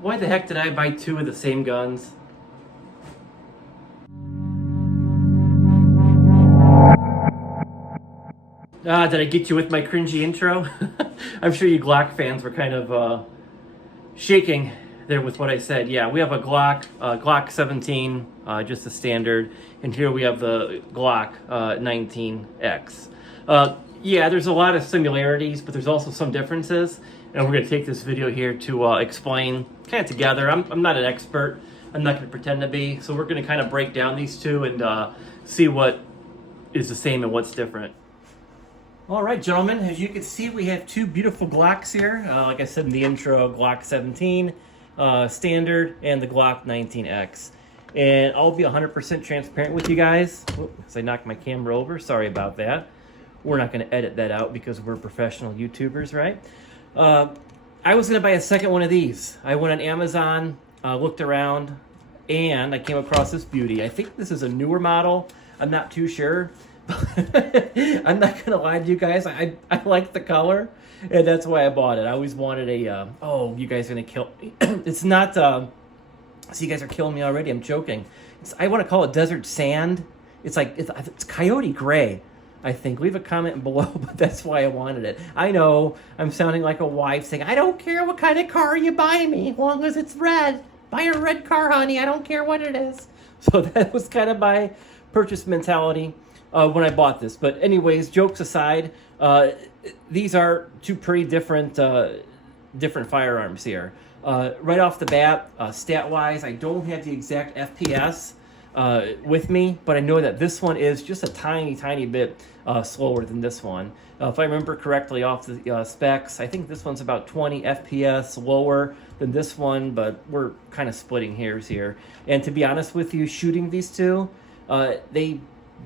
Why the heck did I buy two of the same guns? Did I get you with my cringy intro? I'm sure you Glock fans were kind of shaking there with what I said. Yeah, we have a Glock 17, just a standard, and here we have the Glock 19X. Yeah, there's a lot of similarities, but there's also some differences, and we're going to take this video here to explain kind of together. I'm not an expert. I'm not going to pretend to be, so we're going to kind of break down these two and see what is the same and what's different. All right, gentlemen, as you can see, we have two beautiful Glocks here. Like I said in the intro, Glock 17 standard and the Glock 19X. And I'll be 100% transparent with you guys. Oops, I knocked my camera over. Sorry about that. We're not going to edit that out because we're professional YouTubers, right? I was going to buy a second one of these. I went on Amazon, looked around, and I came across this beauty. I think this is a newer model. I'm not too sure. I'm not going to lie to you guys. I like the color, and that's why I bought it. I always wanted a, oh, you guys are going to kill me. It's not, so you guys are killing me already. I'm joking. I want to call it desert sand. It's like, it's coyote gray, I think. Leave a comment below, but that's why I wanted it. I know I'm sounding like a wife saying, I don't care what kind of car you buy me, as long as it's red. Buy a red car, honey. I don't care what it is. So that was kind of my purchase mentality when I bought this. But anyways, jokes aside, these are two pretty different firearms here. Right off the bat, stat-wise, I don't have the exact FPS with me, but I know that this one is just a tiny bit slower than this one. If I remember correctly off the specs, I think this one's about 20 FPS lower than this one, but we're kind of splitting hairs here. And to be honest with you, shooting these two,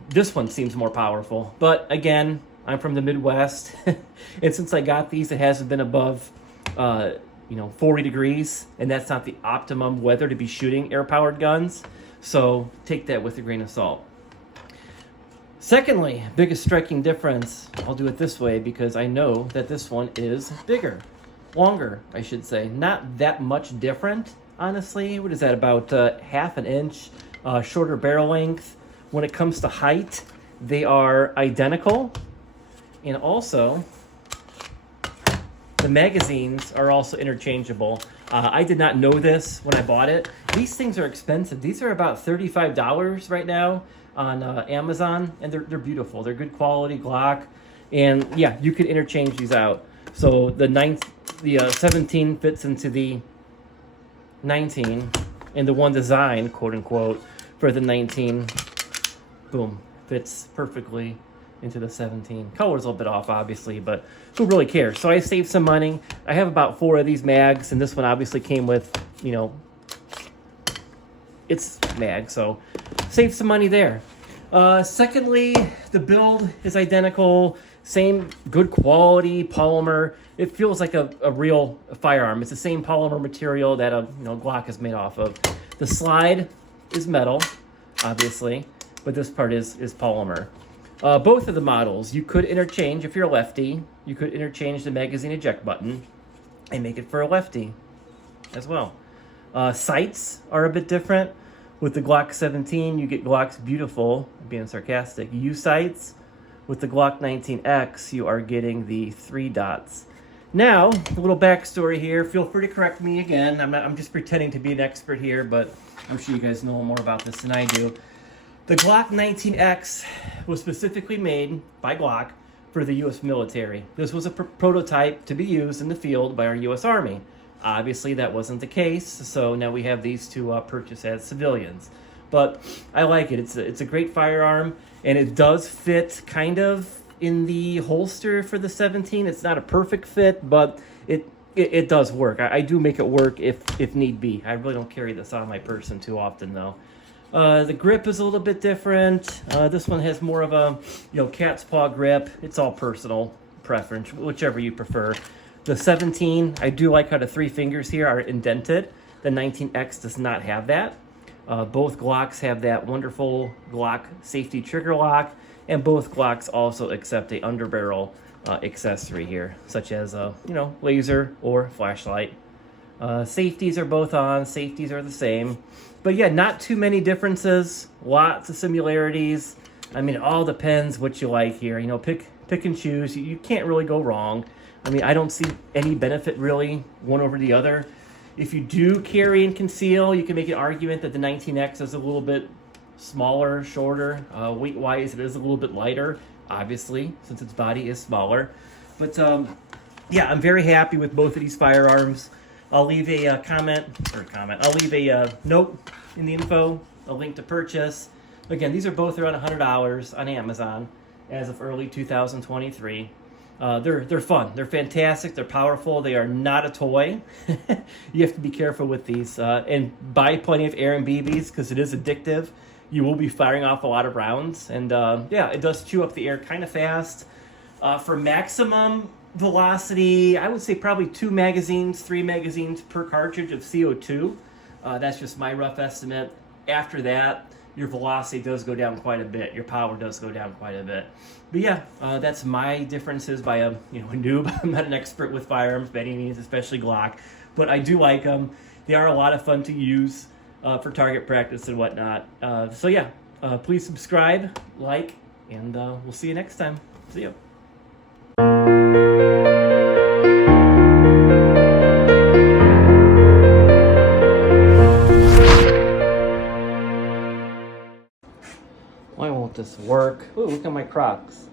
this one seems more powerful. But again, I'm from the Midwest, and since I got these, it hasn't been above 40 degrees, and that's not the optimum weather to be shooting air-powered guns. So take that with a grain of salt. Secondly, biggest striking difference, I'll do it this way because I know that this one is bigger, longer, I should say. Not that much different, honestly. What is that, about half an inch shorter barrel length. When it comes to height, they are identical. And also, the magazines are also interchangeable. I did not know this when I bought it. These things are expensive. These are about $35 right now on Amazon, and they're beautiful. They're good quality Glock, and yeah, you could interchange these out. So the 17 fits into the 19, and the one design, quote unquote, for the 19, boom, fits perfectly into the 17. Color's a little bit off, obviously, but who really cares? So I saved some money. I have about 4 of these mags, and this one obviously came with, its mag, so save some money there. Secondly, the build is identical, same good quality polymer. It feels like a real firearm. It's the same polymer material that a Glock is made off of. The slide is metal, obviously, but this part is polymer. Both of the models, you could interchange, if you're a lefty, you could interchange the magazine eject button and make it for a lefty as well. Sights are a bit different. With the Glock 17, you get Glock's beautiful, being sarcastic, U sights. With the Glock 19X, you are getting the 3 dots. Now, a little backstory here. Feel free to correct me again. I'm just pretending to be an expert here, but I'm sure you guys know more about this than I do. The Glock 19X was specifically made by Glock for the U.S. military. This was a prototype to be used in the field by our U.S. Army. Obviously, that wasn't the case, so now we have these to purchase as civilians. But I like it. It's a great firearm, and it does fit kind of in the holster for the 17. It's not a perfect fit, but it does work. I do make it work if need be. I really don't carry this on my person too often, though. The grip is a little bit different. This one has more of a cat's paw grip. It's all personal preference, whichever you prefer. The 17, I do like how the 3 fingers here are indented. The 19X does not have that. Both Glocks have that wonderful Glock safety trigger lock, and both Glocks also accept a underbarrel accessory here, such as laser or flashlight. Safeties are both on. Safeties are the same. But yeah, not too many differences. Lots of similarities. I mean, it all depends what you like here. You know, pick and choose. You can't really go wrong. I mean, I don't see any benefit really one over the other. If you do carry and conceal, you can make an argument that the 19X is a little bit smaller, shorter. Weight-wise, it is a little bit lighter, obviously, since its body is smaller. But yeah, I'm very happy with both of these firearms. I'll leave a I'll leave a note in the info, a link to purchase. Again, these are both around $100 on Amazon as of early 2023. They're fun. They're fantastic. They're powerful. They are not a toy. You have to be careful with these and buy plenty of air and BBs because it is addictive. You will be firing off a lot of rounds, and yeah, it does chew up the air kind of fast. For maximum velocity, I would say probably 3 magazines per cartridge of CO2. That's just my rough estimate. After that, your velocity does go down quite a bit. Your power does go down quite a bit. But yeah, that's my differences by a noob. I'm not an expert with firearms by any means, especially Glock, but I do like them. They are a lot of fun to use for target practice and whatnot. So yeah, please subscribe, like, and we'll see you next time. See ya. Why won't this work? Ooh, look at my Crocs.